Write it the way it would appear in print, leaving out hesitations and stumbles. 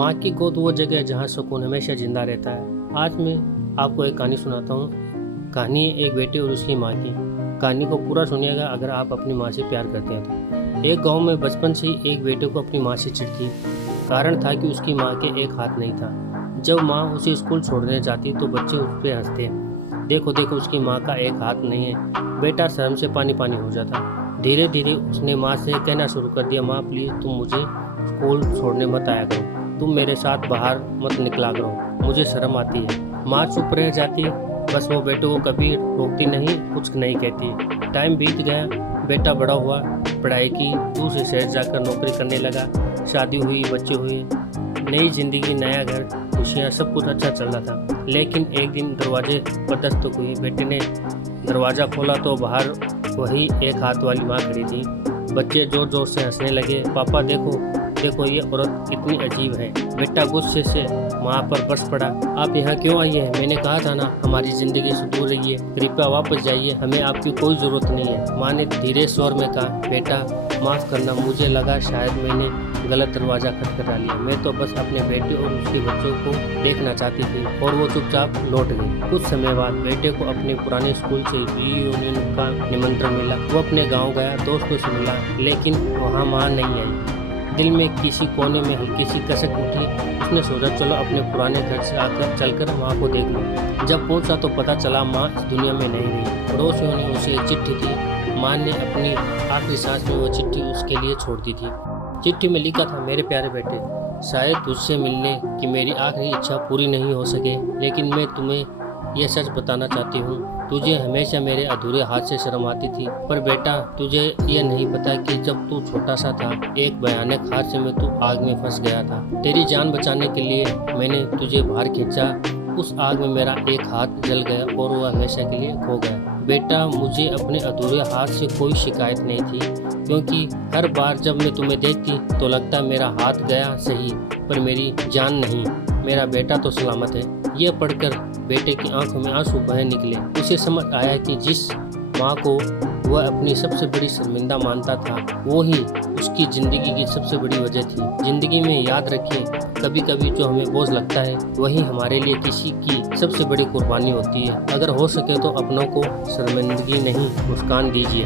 माँ की गोद वो जगह है जहाँ सुकून हमेशा जिंदा रहता है। आज मैं आपको एक कहानी सुनाता हूँ। कहानी है एक बेटे और उसकी माँ की। कहानी को पूरा सुनिएगा अगर आप अपनी माँ से प्यार करते हैं तो। एक गांव में बचपन से ही एक बेटे को अपनी माँ से चिढ़ थी। कारण था कि उसकी माँ के एक हाथ नहीं था। जब माँ उसे स्कूल छोड़ने जाती तो बच्चे उस पर हंसते। देखो देखो उसकी माँ का एक हाथ नहीं है। बेटा शर्म से पानी पानी हो जाता। धीरे धीरे उसने माँ से कहना शुरू कर दिया, माँ प्लीज़ तुम मुझे स्कूल छोड़ने मत आया करो, तुम मेरे साथ बाहर मत निकला करो, मुझे शर्म आती है। माँ चुप रह जाती, बस वो बेटे को कभी रोकती नहीं, कुछ नहीं कहती। टाइम बीत गया, बेटा बड़ा हुआ, पढ़ाई की, दूसरे शहर जाकर नौकरी करने लगा, शादी हुई, बच्चे हुए, नई जिंदगी, नया घर, खुशियाँ, सब कुछ अच्छा चल रहा था। लेकिन एक दिन दरवाजे पर दस्तक हुई। बेटे ने दरवाज़ा खोला तो बाहर वही एक हाथ वाली माँ खड़ी थी। बच्चे जोर जोर से हंसने लगे। पापा देखो देखो ये औरत कितनी अजीब है। बेटा गुस्से से माँ पर बरस पड़ा, आप यहाँ क्यों आई है? मैंने कहा था ना हमारी ज़िंदगी से दूर रहिए, कृपया वापस जाइए, हमें आपकी कोई ज़रूरत नहीं है। माँ ने धीरे स्वर में कहा, बेटा माफ़ करना, मुझे लगा शायद मैंने गलत दरवाज़ा खटखटा लिया। मैं तो बस अपने बेटे और उसके बच्चों को देखना चाहती थी। और वो चुपचाप लौट गई। कुछ समय बाद बेटे को अपने पुराने स्कूल से रीयूनियन का निमंत्रण मिला। वो अपने गाँव गया, दोस्तों से मिला, लेकिन वहाँ माँ नहीं आई। दिल में किसी कोने में हल्की सी कसक उठी। उसने सोचा चलो अपने पुराने घर से आकर चलकर माँ को देख लो। जब पहुंचा तो पता चला माँ इस दुनिया में नहीं रही। पड़ोसियों ने उसे एक चिट्ठी दी। माँ ने अपनी आखिरी सांस में वो चिट्ठी उसके लिए छोड़ दी थी। चिट्ठी में लिखा था, मेरे प्यारे बेटे, शायद तुझसे मिलने की मेरी आखिरी इच्छा पूरी नहीं हो सके, लेकिन मैं तुम्हें यह सच बताना चाहती हूँ, तुझे हमेशा मेरे अधूरे हाथ से शर्म आती थी। पर बेटा तुझे यह नहीं पता कि जब तू छोटा सा था, एक भयानक हादसे में तू आग में फंस गया था। तेरी जान बचाने के लिए मैंने तुझे बाहर खींचा। उस आग में मेरा एक हाथ जल गया और वह हमेशा के लिए खो गया। बेटा मुझे अपने अधूरे हाथ से कोई शिकायत नहीं थी, क्योंकि हर बार जब मैं तुम्हें देखती तो लगता मेरा हाथ गया सही, पर मेरी जान नहीं। मेरा बेटा तो सलामत है। यह पढ़कर बेटे की आंखों में आंसू बह निकले। उसे समझ आया कि जिस माँ को वह अपनी सबसे बड़ी शर्मिंदा मानता था, वो ही उसकी ज़िंदगी की सबसे बड़ी वजह थी। ज़िंदगी में याद रखिए, कभी कभी जो हमें बोझ लगता है वही हमारे लिए किसी की सबसे बड़ी कुर्बानी होती है। अगर हो सके तो अपनों को शर्मिंदगी नहीं, मुस्कान दीजिए।